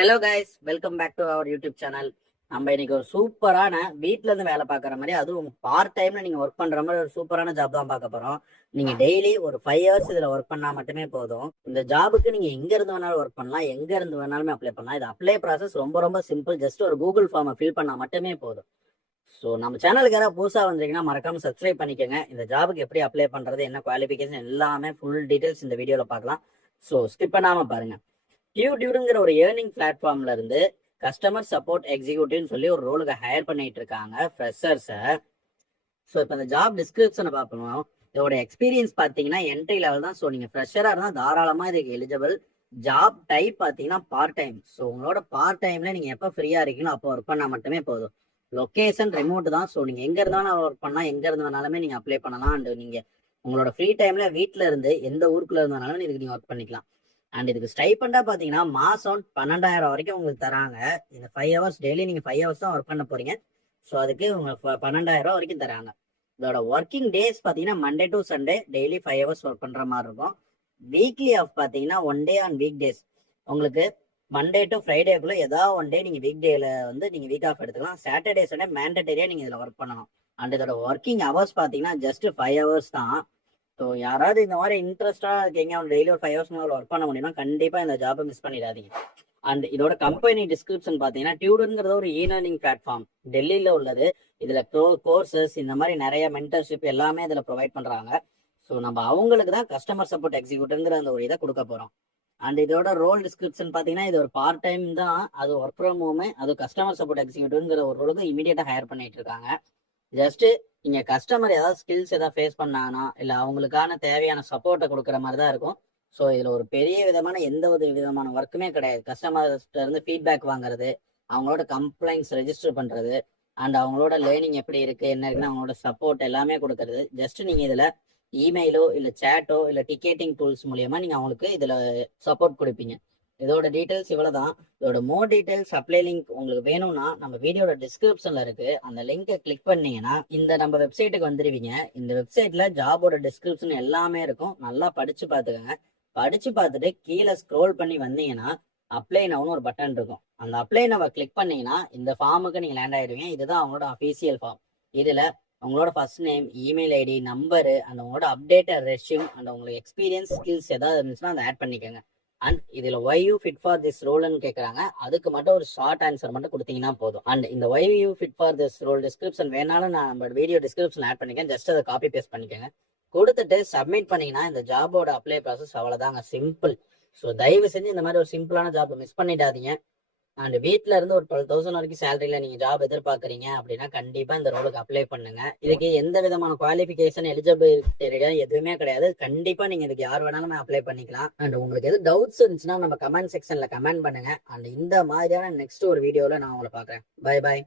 Hello guys, welcome back to our YouTube channel. நம்ம இன்னைக்கு ஒரு சூப்பரான வீட்ல இருந்து வேலை பார்க்குற மாதிரி, அதுவும் பார்ட் டைம்ல நீங்க ஒர்க் பண்ற மாதிரி ஒரு சூப்பரான ஜாப் தான் பார்க்க போறோம். நீங்க டெய்லி ஒரு 5 ஹவர்ஸ் இதுல ஒர்க் பண்ணா மட்டுமே போதும். இந்த ஜாபுக்கு நீங்க எங்க இருந்து வேணாலும் ஒர்க் பண்ணலாம், எங்க இருந்து வேணாலுமே அப்ளை பண்ணலாம். இது அப்ளை ப்ராசஸ் ரொம்ப ரொம்ப சிம்பிள். ஜஸ்ட் ஒரு கூகுள் ஃபார்மை ஃபில் பண்ணா மட்டுமே போதும். ஸோ நம்ம சேனலுக்கு யாராவது புதுசாக வந்தீங்கன்னா மறக்காம சப்ஸ்கிரைப் பண்ணிக்கோங்க. இந்த ஜாபுக்கு எப்படி அப்ளை பண்றது, என்ன குவாலிஃபிகேஷன் எல்லாமே ஃபுல் டீடைல்ஸ் இந்த வீடியோல பார்க்கலாம். ஸோ ஸ்கிப் பண்ணாம பாருங்க. டியூடுங்கிற ஒரு ஏர்னிங் பிளாட்ஃபார்ம்ல இருந்து கஸ்டமர் சப்போர்ட் எக்ஸிக்யூட்டிவ்னு சொல்லி ஒரு ரோலுக்கு ஹையர் பண்ணிட்டு இருக்காங்க ஃப்ரெஷர்ஸை. ஸோ இப்போ இந்த ஜாப் டிஸ்கிரிப்ஷனை பார்க்கணும். இதோட எக்ஸ்பீரியன்ஸ் பார்த்தீங்கன்னா என்ட்ரி லெவல் தான். ஸோ நீங்கள் ஃப்ரெஷராக இருந்தால் தாராளமாக இதுக்கு எலிஜிபிள். ஜாப் டைப் பார்த்தீங்கன்னா பார்ட் டைம். ஸோ உங்களோட பார்ட் டைம்ல நீங்கள் எப்போ ஃப்ரீயாக இருக்கீங்களோ அப்போ ஒர்க் பண்ணால் மட்டுமே போதும். லொக்கேஷன் ரிமோட் தான். ஸோ நீங்கள் எங்கே இருந்தாலும் ஒர்க் பண்ணலாம், எங்கே இருந்து வேணாலுமே நீங்கள் அப்ளை பண்ணலாம். அண்ட் நீங்கள் உங்களோட ஃப்ரீ டைம்ல வீட்டில் இருந்து எந்த ஊருக்குள்ள இருந்தாலும் இதுக்கு நீங்கள் ஒர்க் பண்ணிக்கலாம். அண்ட் இதுக்கு ஸ்டைப்பண்டா பாத்தீங்கன்னா மாசம் 12,000 வரைக்கும் உங்களுக்கு தராங்க. இந்த 5 ஹவர்ஸ் டெய்லி நீங்க 5 ஹவர்ஸ் தான் ஒர்க் பண்ண போறீங்க. ஸோ அதுக்கு உங்களுக்கு 12,000 வரைக்கும் தராங்க. இதோட ஒர்க்கிங் டேஸ் பாத்தீங்கன்னா Monday to Sunday daily 5 hours work பண்ற மாதிரி இருக்கும். வீக்லி ஆஃப் பாத்தீங்கன்னா 1 டே ஆன் வீக் டேஸ். உங்களுக்கு மண்டே டு ஃப்ரைடேக்குள்ள ஏதாவது 1 டே நீங்க வீக் டேல வந்து நீங்க வீக் ஆஃப் எடுத்துக்கலாம். சாட்டர்டே சண்டே மேண்டட்டரியா நீங்க இதுல ஒர்க் பண்ணணும். அண்ட் இதோட ஒர்க்கிங் ஹவர்ஸ் பாத்தீங்கன்னா ஜஸ்ட் 5 ஹவர்ஸ் தான். ஸோ யாராவது இந்த மாதிரி இன்ட்ரெஸ்டா இருக்கீங்க, அவங்க டெய்லி ஒரு 5 ஹவர்ஸ் மேலே ஒர்க் பண்ண முடியுமா, கண்டிப்பா இந்த ஜாபை மிஸ் பண்ணிடாதீங்க. அண்ட் இதோட கம்பெனி டிஸ்கிரிப்ஷன் பார்த்தீங்கன்னா டியூடுங்கிறது ஒரு லேர்னிங் பிளாட்ஃபார்ம், டெல்லியில் உள்ளது. இதில் கோர்சஸ் இந்த மாதிரி நிறைய மென்டர்ஷிப் எல்லாமே இதில் ப்ரொவைட் பண்ணுறாங்க. ஸோ நம்ம அவங்களுக்கு தான் கஸ்டமர் சப்போர்ட் எக்ஸிக்யூட்டிவ்ங்கிற அந்த ஒரு இதை கொடுக்க போகிறோம். அண்ட் இதோட ரோல் டிஸ்கிரிப்ஷன் பார்த்தீங்கன்னா இது ஒரு பார்ட் டைம் தான். அது ஒர்க் ஃப்ரம் ஹோமே, அது கஸ்டமர் சப்போர்ட் எக்ஸிக்யூட்டிவ்ங்கிற ஒரு ரோலுக்கு இமீடியட்டாக ஹையர் பண்ணிட்டு இருக்காங்க. ஜஸ்ட் நீங்க கஸ்டமர் ஏதாவது ஸ்கில்ஸ் ஏதாவது ஃபேஸ் பண்ணாங்கன்னா இல்லை அவங்களுக்கான தேவையான சப்போர்ட்டை கொடுக்குற மாதிரி தான் இருக்கும். ஸோ இதில் ஒரு பெரிய விதமான எந்த ஒரு விதமான ஒர்க்குமே கிடையாது. கஸ்டமர்ஸ்ட இருந்து ஃபீட்பேக் வாங்குறது, அவங்களோட கம்ப்ளைண்ட்ஸ் ரெஜிஸ்டர் பண்ணுறது, அண்ட் அவங்களோட லேர்னிங் எப்படி இருக்கு என்ன இருக்குன்னு அவங்களோட சப்போர்ட் எல்லாமே கொடுக்கறது. ஜஸ்ட் நீங்கள் இதில் இமெயிலோ இல்லை சேட்டோ இல்லை டிக்கெட்டிங் டூல்ஸ் மூலியமா நீங்கள் அவங்களுக்கு இதில் சப்போர்ட் கொடுப்பீங்க. இதோட டீட்டெயில்ஸ் இவ்வளவுதான். இதோட மோர் டீட்டெயில்ஸ் அப்ளை லிங்க் உங்களுக்கு வேணும்னா நம்ம வீடியோட டிஸ்கிரிப்ஷன்ல இருக்கு. அந்த லிங்கை கிளிக் பண்ணீங்கன்னா இந்த நம்ம வெப்சைட்டுக்கு வந்துருவீங்க. இந்த வெப்சைட்ல ஜாபோட டிஸ்கிரிப்ஷன் எல்லாமே இருக்கும். நல்லா படிச்சு பார்த்துக்கோங்க. படிச்சு பார்த்துட்டு கீழே ஸ்க்ரோல் பண்ணி வந்தீங்கன்னா அப்ளை நவுன்னு ஒரு பட்டன் இருக்கும். அந்த அப்ளை நவ கிளிக் பண்ணீங்கன்னா இந்த ஃபார்முக்கு நீங்க லேண்ட் ஆயிடுவீங்க. இதுதான் அவங்களோட அஃபீஷியல் ஃபார்ம். இதுல உங்களோட first name, email ID, number, and உங்களோட அப்டேட்டட் ரெஸ்யூம், அண்ட் உங்களுக்கு எக்ஸ்பீரியன்ஸ் ஸ்கில்ஸ் ஏதாவது இருந்துச்சுன்னா அதை ஆட் பண்ணிக்கோங்க. அண்ட் இதுல why you fit for this ரோல்னு கேட்கறாங்க. அதுக்கு மட்டும் ஒரு ஷார்ட் ஆன்சர் மட்டும் கொடுத்தீங்கன்னா போதும். அண்ட் இந்த why you fit for this role description வேணாலும் நான் நம்ம வீடியோ டிஸ்கிரிப்ஷன் ஆட் பண்ணிக்கேன். ஜஸ்ட் அதை காப்பி பேஸ்ட் பண்ணிக்கோங்க. கொடுத்துட்டு சப்மிட் பண்ணீங்கன்னா இந்த ஜாபோட அப்ளை ப்ராசஸ் அவ்வளவுதாங்க, சிம்பிள். ஸோ தயவு செஞ்சு இந்த மாதிரி ஒரு சிம்பிளான ஜாப் மிஸ் பண்ணிடாதீங்க. அண்ட் வீட்டில இருந்து ஒரு 12,000 வரைக்கும் சேலரியில நீங்க ஜாப் எதிர்பார்க்குறீங்க அப்படின்னா கண்டிப்பா இந்த ரோலுக்கு அப்ளை பண்ணுங்க. இதுக்கு எந்த விதமான குவாலிஃபிகேஷன் எலிஜிபிலிட்டி எதுவுமே கிடையாது. கண்டிப்பா நீங்க இதுக்கு யார் வேணாலும் அப்ளை பண்ணிக்கலாம். அண்ட் உங்களுக்கு எது டவுட்ஸ் இருந்துச்சுன்னா நம்ம கமெண்ட் செக்ஷன்ல கமெண்ட் பண்ணுங்க. அண்ட் இந்த மாதிரியான நெக்ஸ்ட் ஒரு வீடியோல நான் உங்களை பாக்குறேன். Bye bye.